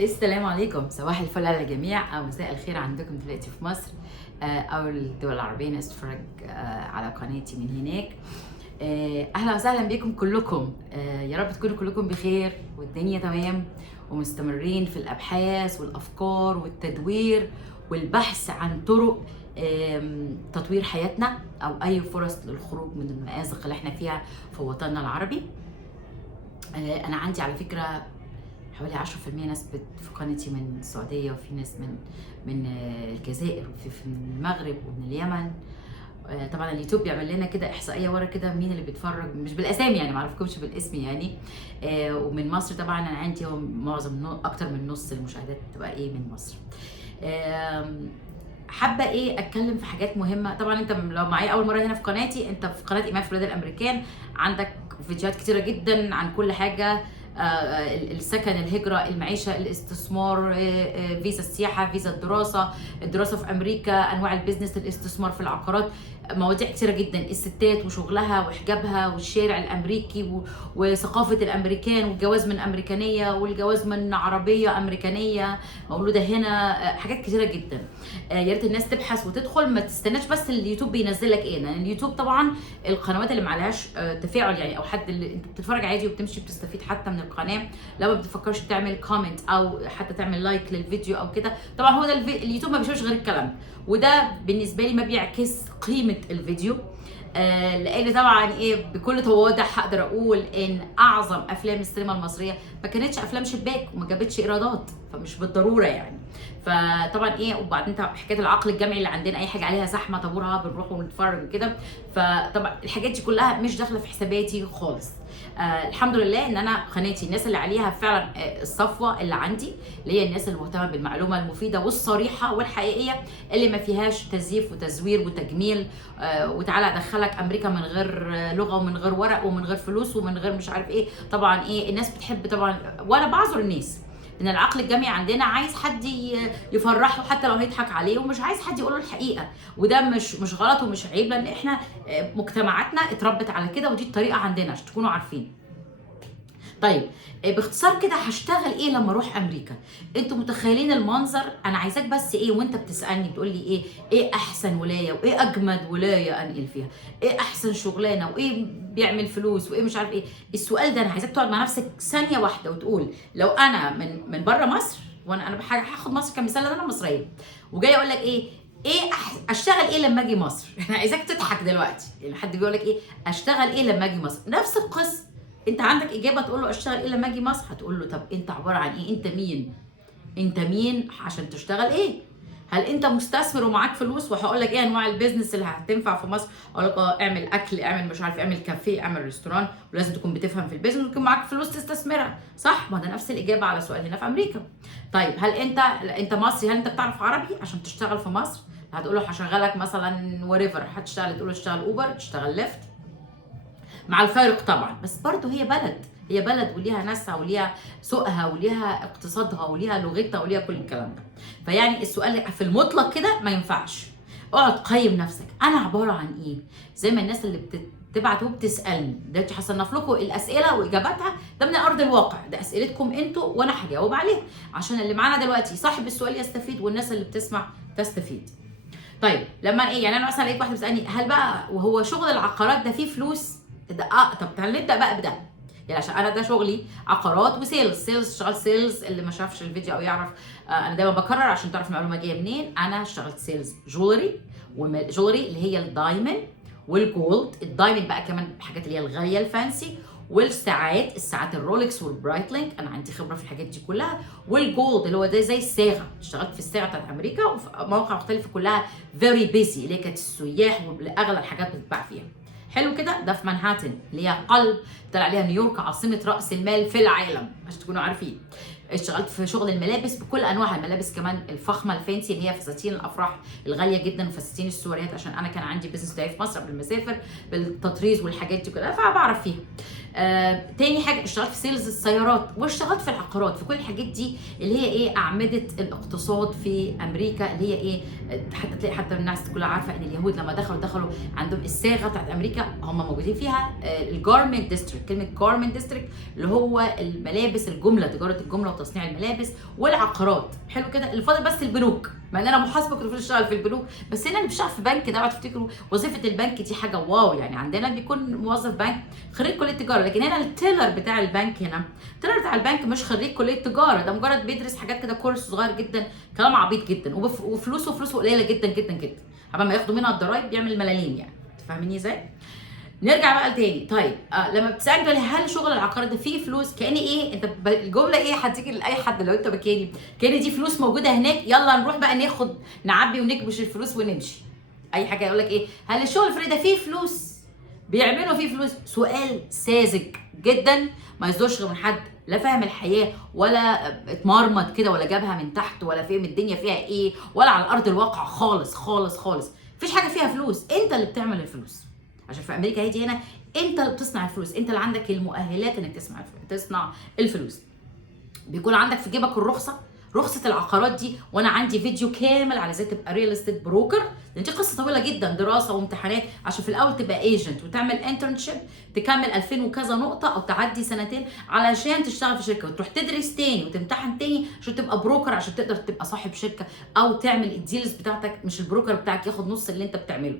السلام عليكم، صباح الفل على الجميع او مساء الخير عندكم دلوقتي في مصر او الدول العربيه ناس تتفرج على قناتي من هناك. اهلا وسهلا بكم كلكم. يا رب تكونوا كلكم بخير والدنيا تمام ومستمرين في الابحاث والافكار والتدوير والبحث عن طرق تطوير حياتنا او اي فرص للخروج من المأزق اللي احنا فيها في وطننا العربي. انا عندي على فكره حوالي 10% ناس في قناتي من السعودية، وفي ناس من الجزائر، وفي المغرب ومن اليمن. طبعا اليوتيوب بيعمل لنا كده احصائيه ورا كده مين اللي بيتفرج، مش بالاسامي يعني، ما اعرفكمش بالاسم يعني. ومن مصر طبعا انا عندي معظم اكتر من نص المشاهدات بتبقى من مصر. حابه اتكلم في حاجات مهمه. طبعا انت لو معايا اول مره هنا في قناتي، انت في قناه ايمان في بلاد الامريكان، عندك فيديوهات كتيره جدا عن كل حاجه: السكن، الهجرة، المعيشة، الاستثمار، فيزا السياحة، فيزا الدراسة في أمريكا، أنواع البيزنس، الاستثمار في العقارات، مواضيع كتيرة جدا، الستات وشغلها وحجابها والشارع الأمريكي وثقافة الأمريكان والجواز من أمريكانية والجواز من عربية أمريكانية مولودة هنا. حاجات كتيرة جدا. يا ريت الناس تبحث وتدخل، ما تستناش بس اليوتيوب بينزل لك لان اليوتيوب طبعا القنوات اللي معلهاش تفاعل يعني، او حد اللي انت بتتفرج عادي وبتمشي بتستفيد حتى من القناه، لو ما بتفكرش تعمل كومنت او حتى تعمل لايك للفيديو او كده. طبعا هو ده اليوتيوب ما بيشوفش غير الكلام، وده بالنسبه لي ما بيعكس قيمه الفيديو. لان طبعا بكل تواضع هقدر اقول ان اعظم افلام السينما المصريه ما كانتش افلام شباك وما جابتش ايرادات، فمش بالضروره يعني. فطبعا وبعدين حكايه العقل الجمعي اللي عندنا، اي حاجه عليها زحمه طابورها بنروح ونتفرج وكده. فطبعا الحاجات دي كلها مش داخله في حساباتي خالص. الحمد لله ان انا قناتي الناس اللي عليها فعلا الصفوه اللي عندي، اللي هي الناس المهتمه بالمعلومه المفيده والصريحه والحقيقيه، اللي ما فيهاش تزييف وتزوير وتجميل. وتعالى ادخلك امريكا من غير لغه ومن غير ورق ومن غير فلوس ومن غير مش عارف طبعا الناس بتحب طبعا، وانا بعذر الناس ان العقل الجمعي عندنا عايز حد يفرحه حتى لو هيضحك عليه، ومش عايز حد يقول له الحقيقه. وده مش غلط ومش عيب، لان احنا مجتمعاتنا اتربت على كده، ودي الطريقه عندنا عشان تكونوا عارفين. طيب باختصار كده هشتغل لما اروح امريكا. انتوا متخيلين المنظر؟ انا عايزاك بس وانت بتسالني بتقول لي ايه احسن ولايه وايه اجمد ولايه انقل فيها، ايه احسن شغلانه وايه بيعمل فلوس وايه مش عارف السؤال ده انا عايزاك تقعد مع نفسك ثانيه واحده وتقول: لو انا من بره مصر، وانا هاخد مصر كمثال لان انا مصريه، وجاي اقول لك اشتغل لما اجي مصر. انا عايزاك تضحك دلوقتي. يعني حد بيقول لك اشتغل لما اجي مصر، نفس القصه. انت عندك اجابه تقول له اشتغل لما اجي مصر، هتقول له طب انت عباره عن انت مين؟ انت مين عشان تشتغل هل انت مستثمر ومعاك فلوس؟ وهقول لك انواع البيزنس اللي هتنفع في مصر. اقول لك اعمل اكل، اعمل مش عارف، اعمل كافيه، اعمل ريستوران، ولازم تكون بتفهم في البيزنس ويكون معاك فلوس تستثمرها، صح؟ ما ده نفس الاجابه على سؤال هنا في امريكا. طيب هل انت مصري؟ هل انت بتعرف عربي عشان تشتغل في مصر؟ هتقول له هشغلك مثلا وريفر، هتشتغل تقول له اشتغل اوبر، تشتغل ليفت، مع الفارق طبعا، بس برضه هي بلد وليها ناسها وليها سوقها وليها اقتصادها وليها لغتها وليها كل الكلام ده. فيعني السؤال في المطلق كده ما ينفعش. اقعد قيم نفسك، انا عباره عن زي ما الناس اللي بتبعت وبتسالني دلوقتي هصنف لكم الاسئله واجاباتها، ده من ارض الواقع، ده اسئلتكم انتوا وانا هجاوب عليها عشان اللي معانا دلوقتي صاحب السؤال يستفيد والناس اللي بتسمع تستفيد. طيب لما يعني انا مثلا لقيت واحده بتسالني هل بقى وهو شغل العقارات ده فيه فلوس؟ ده طب تعالى نبدا بقى بده. يعني عشان انا ده شغلي عقارات وسيلز. اشتغلت سيلز، اللي ما شافش الفيديو او يعرف انا دايما بكرر عشان تعرف المعلومه جايه منين. انا اشتغلت سيلز جولري، والجولري اللي هي الدايموند والجولد. الدايموند بقى كمان الحاجات اللي هي الغاليه الفانسي، الساعات الرولكس والبرايتلينك، انا عندي خبره في الحاجات دي كلها. والجولد اللي هو ده زي الصاغه، اشتغلت في الصاغه بتاعت امريكا وفي مواقع مختلفه كلها فيري بيزي، اللي هي كانت السياح واغلى الحاجات بتتباع فيها. حلو كده. ده في مانهاتن اللي هي قلب طلع عليها نيويورك عاصمه راس المال في العالم عشان تكونوا عارفين. اشتغلت في شغل الملابس بكل انواعها، الملابس كمان الفخمه الفانسي اللي هي فساتين الافراح الغاليه جدا وفساتين السوريات، عشان انا كان عندي بزنس بتاعي في مصر قبل ما اسافر بالتطريز والحاجات دي كلها فبعرف فيها. تاني حاجه اشتغلت في سيلز السيارات، واشتغلت في العقارات، في كل الحاجات دي اللي هي اعمده الاقتصاد في امريكا، اللي هي حتى تلاقي حتى الناس كلها عارفه ان اليهود لما دخلوا عندهم الصاغه بتاعت امريكا، هم موجودين فيها الجارمنت ديستريكت. كلمه جارمنت ديستريكت اللي هو الملابس، الجمله، تجاره الجمله وتصنيع الملابس والعقارات. حلو كده، اللي فاضل بس البنوك، مع ان انا محاسبه كنت المفروض اشتغل في البنوك، بس هنا اللي بيشتغل في بنك ده اوعوا تفتكروا وظيفه البنك دي حاجه واو، يعني عندنا بيكون موظف بنك خريج كليه تجاره، لكن هنا التيلر بتاع البنك، هنا التيلر بتاع البنك مش خريج كليه تجاره، ده مجرد بيدرس حاجات كده كورس صغير جدا، كلام عبيط جدا، وفلوسه قليله جدا جدا جدا، قبل ما ياخدوا منها الضرايب بيعمل ملاليم يعني. تفهميني ازاي؟ نرجع بقى تاني. طيب لما بتسالني بقى هل شغل العقار ده فيه فلوس، كاني ايه انت الجمله ايه هتيجي لاي حد لو انت مكاني، كان دي فلوس موجوده هناك، يلا نروح بقى ناخد نعبي ونكبش الفلوس ونمشي. اي حاجه يقول لك ايه، هل الشغل الفري ده فيه فلوس، بيعملوا فيه فلوس؟ سؤال ساذج جدا ما يصدرش غير من حد لا فاهم الحياه ولا اتمرمط كده ولا جابها من تحت ولا فاهم الدنيا فيها ايه ولا على ارض الواقع خالص خالص خالص. مفيش حاجه فيها فلوس، انت اللي بتعمل الفلوس. عشان في امريكا هي هنا انت اللي بتصنع الفلوس، انت اللي عندك المؤهلات انك تصنع الفلوس. بيكون عندك في جيبك رخصه العقارات دي، وانا عندي فيديو كامل على ازاي تبقى ريال استيت بروكر، لان دي قصه طويله جدا، دراسه وامتحانات عشان في الاول تبقى ايجنت وتعمل انترنشيب تكمل 2000 وكذا نقطه او تعدي سنتين علشان تشتغل في شركه، وتروح تدرس تاني وتمتحن تاني عشان تبقى بروكر، عشان تقدر تبقى صاحب شركه او تعمل الديلز بتاعتك، مش البروكر بتاعك ياخد نص اللي انت بتعمله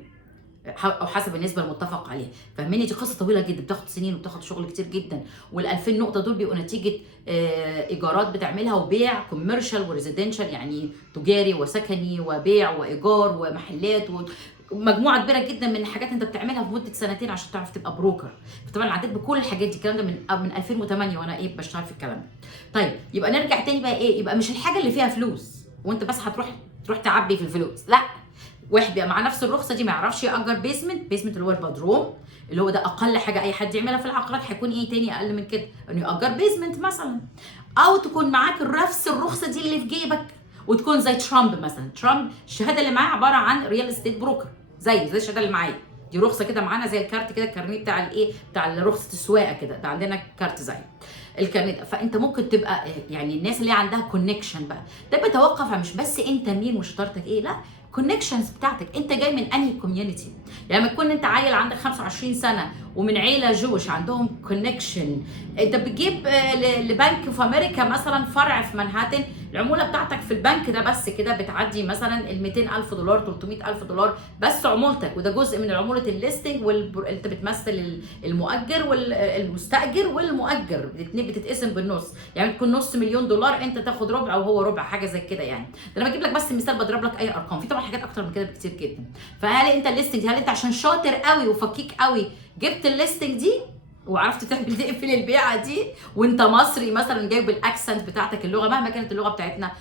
او حسب النسبه المتفق عليها. فاهماني؟ دي قصه طويله جدا بتاخد سنين وبتاخد شغل كتير جدا، وال2000 نقطه دول بيبقوا نتيجه ايجارات بتعملها وبيع كوميرشال وريزيدنشال، يعني تجاري وسكني وبيع وايجار ومحلات مجموعه كبيره جدا من الحاجات انت بتعملها في مده سنتين عشان تعرف تبقى بروكر. فطبعا عديت بكل الحاجات دي، الكلام ده من 2008 وانا بشتغل في الكلام ده. طيب يبقى نرجع تاني بقى يبقى مش الحاجه اللي فيها فلوس وانت بس تروح تعبي في الفلوس، لا. واحد بيبقى مع نفس الرخصه دي ما يعرفش ياجر بيسمنت اللي هو البدروم، اللي هو ده اقل حاجه اي حد يعملها في العقارات، هيكون تاني اقل من كده انه ياجر بيسمنت مثلا. او تكون معاك نفس الرخصه دي اللي في جيبك وتكون زي ترامب مثلا. ترامب الشهاده اللي معاه عباره عن ريال استيت بروكر، زي الشهاده اللي معايا دي، رخصه كده معانا زي الكارت كده، الكارنيه بتاع بتاع رخصه السواقه كده، ده عندنا كارت زي الكارنيه. فانت ممكن تبقى يعني الناس اللي عندها كونكشن بقى، ده بيتوقف مش بس انت مين وشطارتك لا، كونكشنز بتاعتك، انت جاي من انهي كوميونتي. يعني لما تكون انت عيل عندك 25 سنه ومن عيله جوش عندهم كونكشن، انت بتجيب لبنك في امريكا مثلا فرع في منهاتن، العموله بتاعتك في البنك ده بس كده بتعدي مثلا ال $200,000 $300,000 بس عمولتك، وده جزء من عموله الليستنج، انت بتمثل المؤجر والمستاجر والمؤجر، الاثنين بتتقسم بالنص، يعني تكون نص $1,000,000 انت تاخد ربع او هو ربع، حاجه زي كده يعني. ده انا بجيب لك بس مثال، بضرب لك اي ارقام، في طبعا حاجات اكتر من كده بكتير جدا. فهل انت الليستنج، هل انت عشان شاطر قوي وفكيك قوي جبت الليستنج دي وعرفت تقفل البيعه دي وانت مصري مثلا جايب الاكسنت بتاعتك، اللغه مهما كانت اللغه بتاعتنا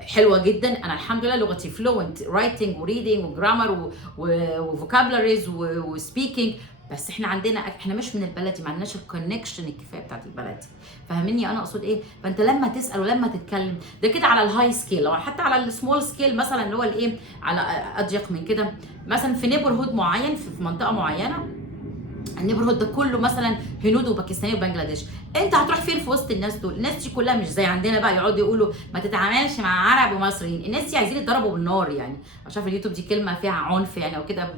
حلوه جدا، انا الحمد لله لغتي فلوينت، رايتنج وريدنج وجرامر وفوكابلريز وسبيكينج، بس احنا مش من البلد دي، ما عندناش الكونكشن الكفايه بتاعت البلد دي. فاهميني انا اقصد ايه؟ فانت لما تسال ولما تتكلم ده كده على الهاي سكيل، لو حتى على السمول سكيل مثلا اللي هو على اضيق من كده، مثلا في نيبرهود معين في منطقه معينه، النيبرهود ده كله مثلا هنود وباكستاني وبنجلاديش، انت هتروح فين في وسط الناس دول؟ الناس دي كلها مش زي عندنا بقى يقعدوا يقولوا ما تتعاملش مع عرب ومصريين، الناس دي عايزين يتضربوا بالنار يعني. عشان في اليوتيوب دي كلمه فيها عنف يعني او كده،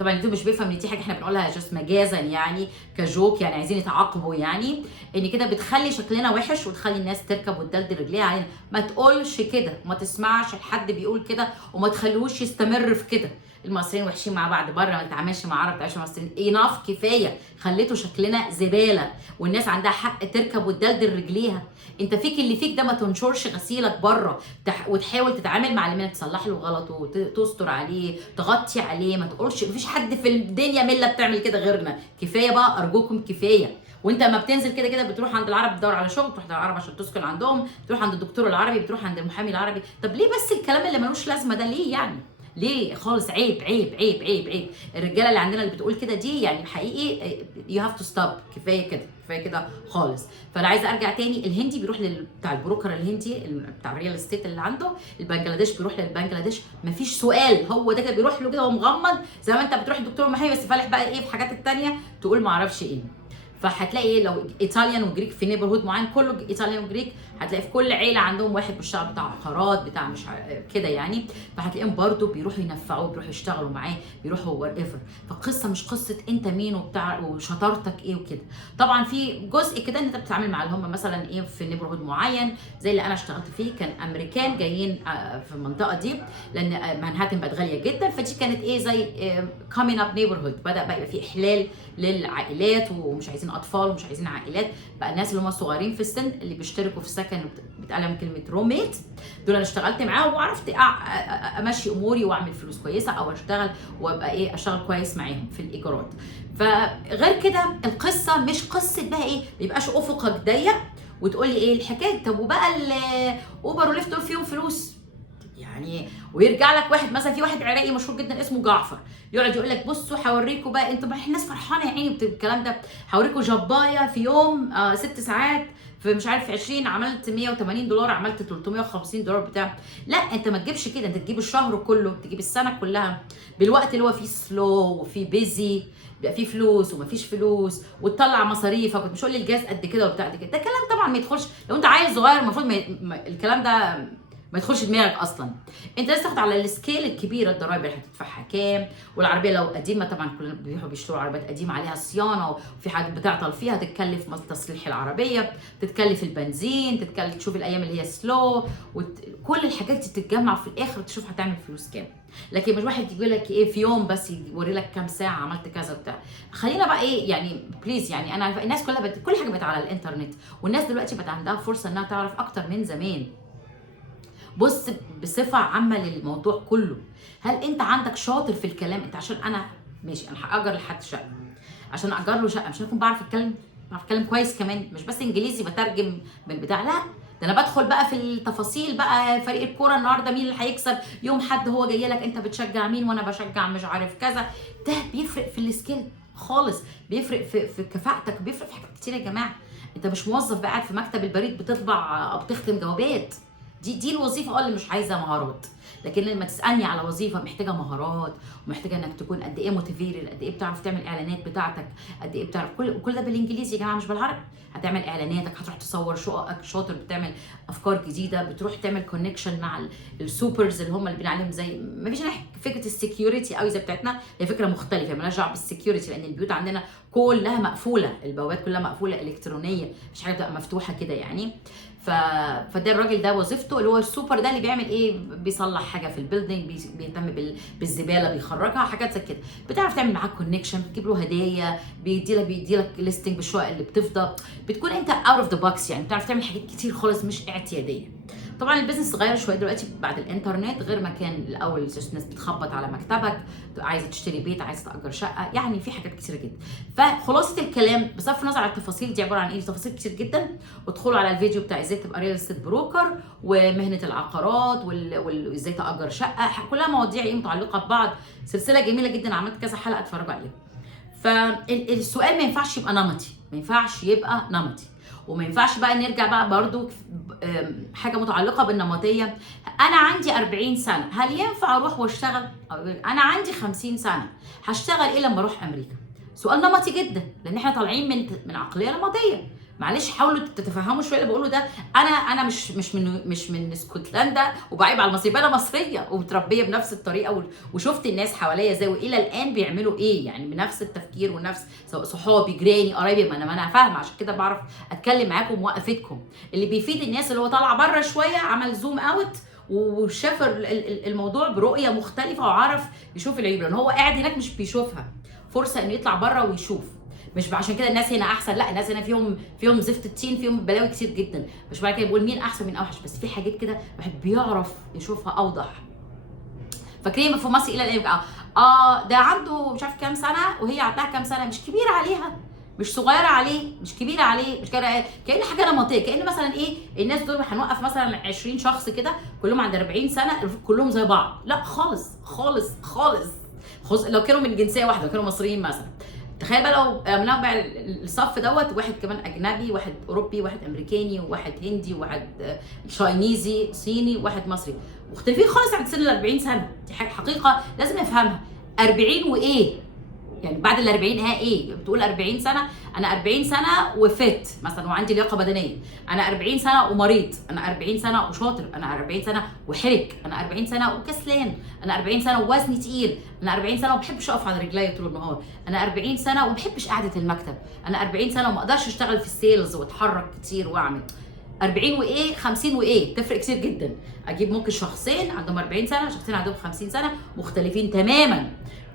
طبعا اليوتيوب مش بيفهم ان دي حاجه احنا بنقولها جست مجازا يعني كجوك، يعني عايزين يتعاقبوا يعني، ان كده بتخلي شكلنا وحش وتخلي الناس تركب وتدلدل رجليها علينا. ما تقولش كده، وما تسمعش لحد بيقول كده، وما تخلوش يستمر في كده. المصريين وحشين مع بعض بره، ما تتعاملش مع عرب، ما تتعاملش مع مصريين، اناف كفايه، خليتوا شكلنا زباله، والناس عندها حق تركب وتدلدل رجليها. انت فيك اللي فيك ده، ما تنشرش غسيلك بره وتحاول تتعامل مع اللي تصلح له غلطه وتستر عليه، تغطي عليه، ما تقولش مفيش حد في الدنيا مله بتعمل كده غيرنا، كفايه بقى ارجوكم كفايه. وانت لما بتنزل كده بتروح عند العرب تدور على شغل، تروح العرب عشان تسكن عندهم، تروح عند الدكتور العربي، بتروح عند المحامي العربي. طب ليه بس الكلام اللي ملوش لازمه ده ليه يعني؟ ليه خالص؟ عيب عيب عيب عيب عيب. الرجاله اللي عندنا اللي بتقول كده دي يعني حقيقي يو هاف تو ستوب، كفايه كده كفايه كده خالص. فانا عايزه ارجع تاني، الهندي بيروح بتاع البروكر الهندي بتاع الريال استيت اللي عنده، البنجلاديش بيروح للبنجلاديش، مفيش سؤال، هو ده كده بيروح له كده ومغمض، زي ما انت بتروح للدكتور المحامي بس فالح بقى في حاجات التانيه تقول ما اعرفش ايه. فهتلاقي لو ايطاليان وجريك في نيبرهود معين كله ايطاليان وجريك، هتلاقي في كل عيله عندهم واحد بيشتغل بتاع عقارات بتاع مش كده يعني، فهتلاقيهم برده بيروحوا ينفعوه، بيروحوا يشتغلوا معاه، بيروحوا وات ايفر. فالقصه مش قصه انت مين وبتاع وشطارتك ايه وكده. طبعا في جزء كده ان انت بتتعامل مع اللي هم مثلا ايه في نيبرهود معين زي اللي انا اشتغلت فيه، كان امريكان جايين في المنطقه دي لان مانهاتن بقت غاليه جدا، فدي كانت ايه زي كامين اب نيبرهود، بدا بقى يبقى في احلال للعائلات ومش عايزين اطفال ومش عايزين عائلات، بقى الناس اللي هم صغيرين في السن اللي بيشتركوا في السكن بتقلم كلمه روميت، دول انا اشتغلت معاهم وعرفت امشي اموري واعمل فلوس كويسه او اشتغل وابقى ايه اشتغل كويس معاهم في الايجارات. فغير كده القصه مش قصه بقى ايه ما يبقاش افقك ضيق وتقول لي ايه الحكايه. طب وبقى الاوبر وليفت دول فيهم فلوس يعني، ويرجع لك واحد مثلا، في واحد عراقي مشهور جدا اسمه جعفر يقعد يقول لك بصوا هوريكم بقى انتوا بقى الناس فرحانه يا عيني بالكلام ده، هوريكم جبايه في يوم 6 ساعات في مش عارف 20 عملت $180 عملت $350 بتاع. لا انت ما تجيبش كده، انت تجيب الشهر كله، تجيب السنه كلها بالوقت اللي هو فيه سلو وفيه بيزي، بيبقى فيه فلوس ومفيش فلوس وتطلع مصاريفك ومش لي الجاز قد كده وبتاع قد كده. ده كلام طبعا ما يدخلش، لو انت عيل صغير المفروض الكلام ده ما يدخلش دماغك اصلا. انت لازم تاخد على السكيل الكبيره الضرايب اللي هتدفعها كام، والعربيه لو قديمه طبعا كلنا بيشتروا عربيات قديمه عليها صيانه وفي حاجات بتعطل فيها تتكلف تصليح العربيه، تتكلف البنزين، تتكلف تشوف الايام اللي هي سلو كل الحاجات دي تتجمع في الاخر تشوف هتعمل فلوس كام. لكن مش واحد يقول لك ايه في يوم بس يوري لك كام ساعه عملت كذا بتاع. خلينا بقى ايه يعني بليز، يعني انا الناس كلها كل حاجه بقت على الانترنت، والناس دلوقتي بقت عندها فرصه انها تعرف اكتر من زمان. بص بصفه عامه للموضوع كله، هل انت عندك شاطر في الكلام؟ انت عشان انا ماشي انا هاجر لحد شقه، عشان اجر له شقه مش هكون بعرف اتكلم كويس كمان، مش بس انجليزي بترجم من بتاع، لا ده انا بدخل بقى في التفاصيل بقى فريق الكوره النهارده مين اللي هيكسب، يوم حد هو جاي لك انت بتشجع مين وانا بشجع مش عارف كذا. ده بيفرق في السكيل خالص، بيفرق في كفاءتك، بيفرق في حاجات كتير يا جماعه. انت مش موظف بقى قاعد في مكتب البريد بتطبع او بتختم جوابات، دي الوظيفه اللي مش عايزه مهارات. لكن لما تسالني على وظيفه محتاجه مهارات ومحتاجه انك تكون قد ايه موتيفيتد، قد ايه بتعرف تعمل اعلانات بتاعتك، قد ايه بتعرف كل ده بالانجليزي يا جماعه مش بالعربي. هتعمل اعلاناتك، هتروح تصور شققك، شاطر بتعمل افكار جديده، بتروح تعمل كونكشن مع السوبرز اللي هم اللي بنعلم زي ما فيش فكره السكيورتي قوي زي بتاعتنا، هي فكره مختلفه مالهاش دعوه بالسكيورتي، لان البيوت عندنا كلها مقفوله، البوابات كلها مقفوله الكترونيه، مفيش حاجه بتبقى مفتوحه كده يعني. فده الراجل ده وظيفته اللي هو السوبر ده اللي بيعمل ايه، بيصلح حاجه في البيلدينج، بيهتم بالزباله بيخرجها، حاجات زي كده. بتعرف تعمل معاه كونكشن، بتجيب له هدايا، بيدي لك ليستنج بالشقق اللي بتفضى، بتكون انت اوت اوف ذا بوكس يعني، بتعرف تعمل حاجات كتير خالص مش اعتياديه. طبعا البيزنس اتغير شويه دلوقتي بعد الانترنت، غير ما كان الاول الناس بتخبط على مكتبك عايزه تشتري بيت، عايزه تاجر شقه، يعني في حاجات كتيره جدا. فخلاصه الكلام بصرف النظر عن التفاصيل دي عباره عن ايه، تفاصيل كتير جدا. ادخلوا على الفيديو بتاع ازاي تبقى ريال استيت بروكر ومهنه العقارات وازاي تاجر شقه، كلها مواضيع ايه متعلقه ببعض، سلسله جميله جدا عملت كذا حلقه اتفرجوا عليها. فالسؤال ما ينفعش يبقى نمطي، ما ينفعش يبقى نمطي، وما ينفعش بقى نرجع بقى برضو حاجه متعلقه بالنمطيه. انا عندي 40 سنه هل ينفع اروح واشتغل؟ انا عندي 50 سنه هشتغل ايه لما اروح امريكا؟ سؤال نمطي جدا، لان احنا طالعين من عقليه نمطيه. معلش حاولوا تتفهموا شويه اللي بقوله ده. انا مش من اسكتلندا وبعيب على المصريين، انا مصريه ومتربيه بنفس الطريقه وشفت الناس حواليا ازاي والى الان بيعملوا ايه، يعني بنفس التفكير ونفس سواء صحابي جيراني قرايبي، ما انا فاهمه، عشان كده بعرف اتكلم معاكم ووقفتكم. اللي بيفيد الناس اللي هو طالع بره شويه عمل زوم اوت وشاف الموضوع برؤيه مختلفه وعرف يشوف العيوب، لان هو قاعد هناك مش بيشوفها، فرصه انه يطلع بره ويشوف. مش عشان كده الناس هنا احسن، لا الناس هنا فيهم زفت التين، فيهم بلاوي كتير جدا، مش بعد كده بقول مين احسن مين اوحش، بس في حاجات كده الواحد بيعرف يشوفها اوضح. فاكرين في مصر الى الان ده عنده مش عارف كام سنه وهي عندها كام سنه، مش كبيره عليها، مش صغيره عليه، مش كبيره عليه، مش كده، كأن حاجه نمطيه، كأن مثلا ايه الناس دول هنوقف مثلا 20 شخص كده كلهم عند 40 سنه كلهم زي بعض، لا خالص خالص خالص. لو كانوا من جنسيه واحده، لو كانوا مصريين مثلا، تخيل بقى لو عملنا بقى الصف دوت، واحد كمان اجنبي، واحد اوروبي، واحد امريكاني، وواحد هندي، وواحد تشاينيزي، صيني، وواحد مصري، مختلفين خالص عن سن ال 40 سنه. دي حاجه حقيقه لازم نفهمها. 40 وايه يعني بعد ال 40 ها ايه؟ بتقول 40 سنه، انا 40 سنه وفت مثلا وعندي لياقه بدنيه، انا 40 سنه ومريض، انا 40 سنه وشاطر، انا 40 سنه وحرك، انا 40 سنه وكسلان، انا 40 سنه ووزني تقيل، انا 40 سنه وما بحبش اقف على رجلي طول النهار، انا 40 سنه وما بحبش قعده المكتب، انا 40 سنه وما اقدرش اشتغل في السيلز واتحرك كتير واعمل. 40 وايه 50 وايه تفرق كتير جدا. اجيب ممكن شخصين عندهم 40 سنه، شخصين عندهم 50 سنه مختلفين تماما.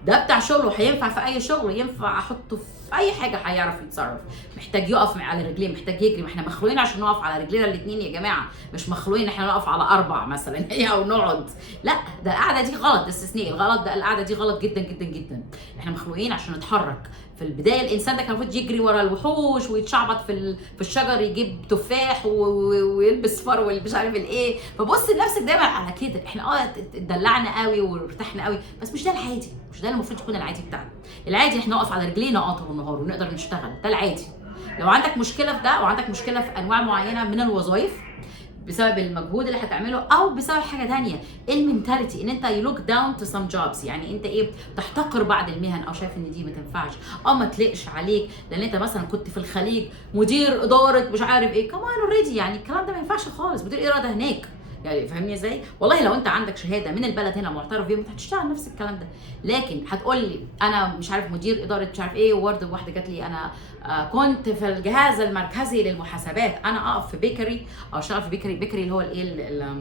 ده بتاع شغله هينفع في اي شغل، ينفع احطه في اي حاجه هيعرف يتصرف. محتاج يقف على رجليه، محتاج يجري، ما احنا مخلوقين عشان نقف على رجلينا الاثنين يا جماعه، مش مخلوقين ان احنا نقف على 4 مثلا او نقعد. لا، ده القعده دي غلط، ده استثناء الغلط، ده القعده دي غلط جدا جدا جدا. احنا مخلوقين عشان نتحرك. في البدايه الانسان ده كان المفروض يجري ورا الوحوش ويتشعبط في الشجر، يجيب تفاح ويلبس فر والمش عارف الايه. فبص لنفسك دايما على كده. احنا اتدلعنا قوي وارتحنا قوي، بس مش ده العادي، مش ده اللي المفروض يكون العادي بتاعنا. العادي احنا نقف على رجلينا طول النهار ونقدر نشتغل، ده العادي. لو عندك مشكله في ده او عندك مشكله في انواع معينه من الوظائف بسبب المجهود اللي هتعمله او بسبب حاجه ثانيه، المينتاليتي ان انت يو لوك داون تو سم جوبز، يعني انت ايه تحتقر بعض المهن او شايف ان دي ما تنفعش او ما تليقش عليك، لان انت مثلا كنت في الخليج مدير اداره مش عارف ايه، كمان اوريدي يعني الكلام ده ما ينفعش خالص. مدير اداره ده هناك يعني، فاهمني ازاي؟ والله لو انت عندك شهاده من البلد هنا معترف بيها هتشتغل نفس الكلام ده. لكن هتقول لي انا مش عارف مدير اداره مش عارف ايه، وورد واحده جات لي انا كنت في الجهاز المركزي للمحاسبات، انا اقف في بيكري او اشتغل في بيكري اللي هو الايه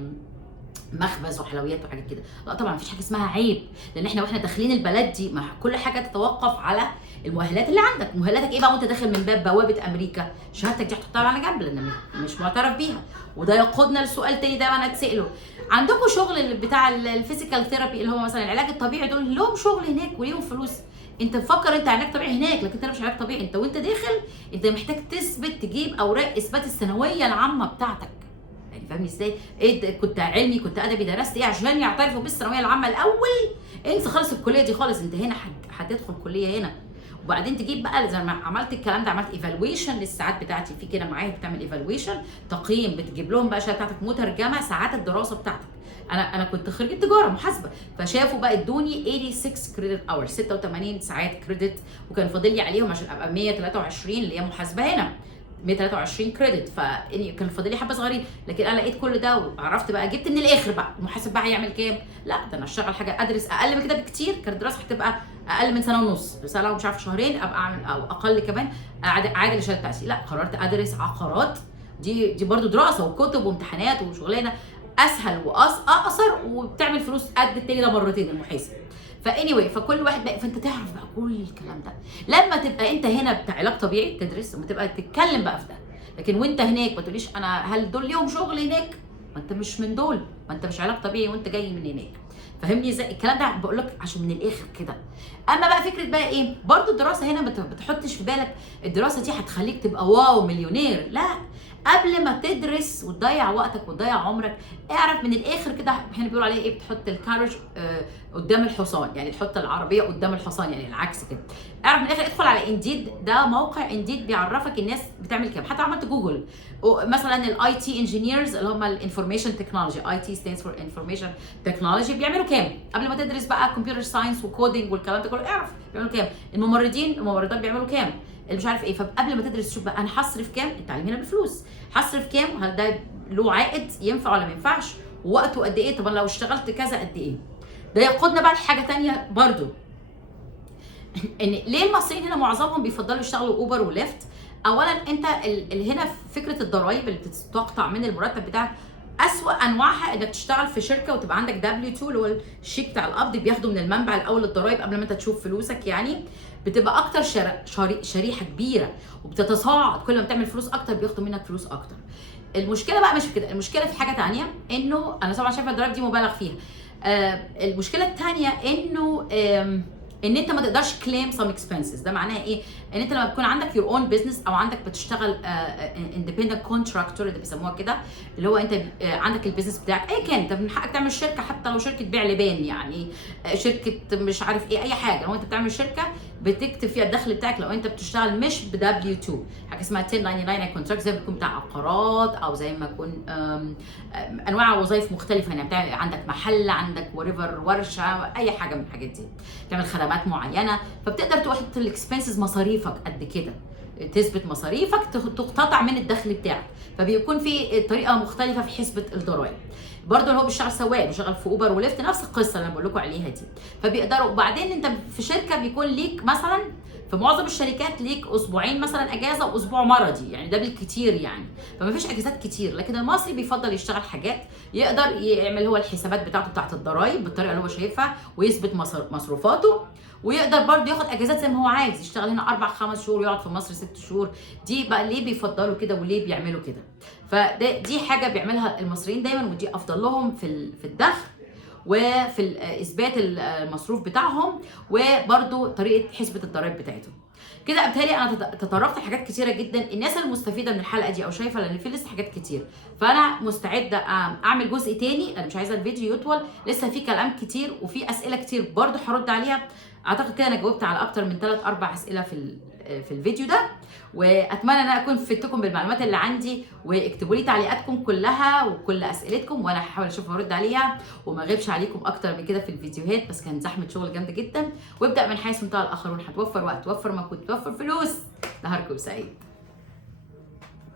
مخبز وحلويات وحاجات كده. لا طبعا مفيش حاجه اسمها عيب، لان احنا واحنا داخلين البلد دي ما كل حاجه تتوقف على المؤهلات اللي عندك. مؤهلاتك ايه بقى وانت داخل من بوابه امريكا؟ شهادتك دي هتحطها على جنب لان مش معترف بيها. وده يقودنا لسؤال تاني دايما اتساله، عندكم شغل بتاع الفيزيكال ثيرابي اللي هو مثلا العلاج الطبيعي، دول لهم شغل هناك وليهم فلوس. انت مفكر انت علاج طبيعي هناك، لكن انت مش علاج طبيعي. انت وانت داخل انت محتاج تثبت، تجيب اوراق اثبات الثانويه العامه بتاعتك. يعني فاهمني ازاي؟ ايه كنت علمي كنت ادبي درست ايه عشان يعترفوا بالثانويه العامه الاول؟ انسى خالص الكليه دي خالص، انت هنا هتدخل كليه هنا. وبعدين تجيب بقى زي ما عملت الكلام ده، عملت ايفالويشن للساعات بتاعتي في كده معايا، بتعمل ايفالويشن تقييم، بتجيب لهم بقى الشهاده بتاعتك مترجمه ساعات الدراسه بتاعتك. انا كنت خريجه تجاره محاسبه، فشافوا بقى ادوني 86 كريدت اور، 86 ساعات كريدت، وكان فاضل لي عليهم عشان ابقى 123 اللي هي محاسبه هنا 123 كريدت، فكان فاضل لي حبه صغيرين. لكن انا لقيت كل ده وعرفت بقى، جبت من الاخر بقى المحاسب بقى هيعمل كام؟ لا ده انا اشتغل حاجه ادرس اقل من كده بكتير، كانت الدراسه هتبقى اقل من سنه ونص، سنه ومش عارف شهرين ابقى اعمل او اقل كمان عادل الشهاده بتاعتي. لا قررت ادرس عقارات، دي برضو دراسه وكتب وامتحانات وشغلانه اسهل واقصر وبتعمل فلوس قد التاني ده مرتين المحاسب. فاني فكل واحد بقى، فانت تعرف بقى كل الكلام ده لما تبقى انت هنا بتاع علاج طبيعي تدرس، لما تبقى تتكلم بقى في ده. لكن وانت هناك ما تقوليش انا هل دول ليهم شغل هناك؟ ما انت مش من دول، ما انت مش علاج طبيعي وانت جاي من هناك. فاهمني ازاي؟ الكلام ده بقول لك عشان من الاخر كده. اما بقى فكره بقى ايه؟ برضو الدراسه هنا ما بتحطش في بالك الدراسه دي هتخليك تبقى واو مليونير، لا. قبل ما تدرس وتضيع وقتك وتضيع عمرك، اعرف من الاخر كده، احنا بيقولوا عليه ايه، بتحط الكارج قدام الحصان، يعني تحط العربيه قدام الحصان، يعني العكس كده. اعرف من الاخر، ادخل على انديد، ده موقع انديد بيعرفك الناس بتعمل كام. حتى عملت جوجل مثلا الاي تي انجينيرز اللي هم الانفورميشن تكنولوجي، اي تي ستاندز فور انفورميشن تكنولوجي، بيعملوا كام قبل ما تدرس بقى كمبيوتر ساينس وكودينج والكلام ده كله. اعرف بيعملوا كام. الممرضات بيعملوا كام، اللي مش عارف ايه. فقبل ما تدرس شوف بقى انا هصرف كام، التعليم هنا بفلوس، هصرف كام وهل ده له عائد ينفع ولا ما ينفعش، ووقته قد ايه، طب لو اشتغلت كذا قد ايه. ده يقودنا بقى لحاجه ثانيه برضو، ان ليه المصريين هنا معظمهم بيفضلوا يشتغلوا اوبر وليفت. اولا انت اللي هنا فكره الضرايب اللي بتستقطع من المرتب بتاعك، اسوأ انواعها انك تشتغل في شركه وتبقى عندك W2 اللي هو الشيك بتاع القبض، بياخدوا من المنبع الاول الضرايب قبل ما انت تشوف فلوسك. يعني بتبقى اكتر شريحه كبيره وبتتصاعد، كل ما بتعمل فلوس اكتر بياخدوا منك فلوس اكتر. المشكله بقى مش في كده، المشكله في حاجه ثانيه، انه انا طبعا شايفه الضرايب دي مبالغ فيها. المشكله الثانيه انه ان انت ما تقدرش كليم سم اكسبنسز. ده معناها ايه؟ ان انت لما بيكون عندك يور اون بزنس او عندك بتشتغل اندبندنت كونتراكتور اللي بيسموها كده، اللي هو انت عندك البيزنس بتاعك اي كان، انت من حقك تعمل شركه، حتى لو شركه بيع لبان، يعني شركه مش عارف ايه، اي حاجه. لو انت بتعمل شركه بتكتب فيها الدخل بتاعك لو انت بتشتغل مش ب W2، حاجه اسمها 1099 كونتراكت، زي ما بيكون بتاع عقارات او زي ما يكون انواع وظائف مختلفه، يعني بتاع عندك محل، عندك وريفر ورشه، اي حاجه من الحاجات دي، تعمل خدمات معينه، فبتقدر تحط الاكسبنسز مصاريفك قد كده، تثبت مصاريفك تقتطع من الدخل بتاعك، فبيكون في طريقه مختلفه في حسبه الضرائب. برضه اللي هو بيشتغل سواق، بيشتغل في اوبر وليفت، نفس القصه اللي انا بقول لكم عليها دي، فبيقدروا. وبعدين انت في شركه بيكون ليك مثلا، في معظم الشركات ليك اسبوعين مثلا اجازه واسبوع مرضي، يعني ده بالكتير يعني، فما فيش اجازات كتير. لكن المصري بيفضل يشتغل حاجات يقدر يعمل هو الحسابات بتاعته بتاعت الضرايب بالطريقه اللي هو شايفها، ويثبت مصروفاته، ويقدر برضه ياخد اجازات زي ما هو عايز، يشتغل هنا 4 5 شهور، يقعد في مصر 6 شهور. دي بقى ليه بيفضلوا كده وليه بيعملوا كده؟ دي حاجه بيعملها المصريين دايما، ودي افضل لهم في الدخل وفي اثبات المصروف بتاعهم، وبرده طريقه حسبه الضرائب بتاعتهم. كده بالتالي انا تطرقت لحاجات كتيره جدا. الناس المستفيده من الحلقه دي او شايفه لان في لسه حاجات كتير، فانا مستعده اعمل جزء تاني، انا مش عايزه الفيديو يطول، لسه في كلام كتير وفي اسئله كتير برده هرد عليها. اعتقد كده انا جاوبت على اكتر من 3 4 اسئله في الفيديو ده، واتمنى ان انا اكون فدتكم بالمعلومات اللي عندي. واكتبوا لي تعليقاتكم كلها وكل اسئلتكم، وانا هحاول اشوف وارد عليها، وما اغيبش عليكم اكتر من كده في الفيديوهات، بس كان زحمه شغل جامده جدا. وابدا من حيث انتهى الاخرون، هتوفر وقت، توفر مجهود، توفر فلوس. نهاركم سعيد.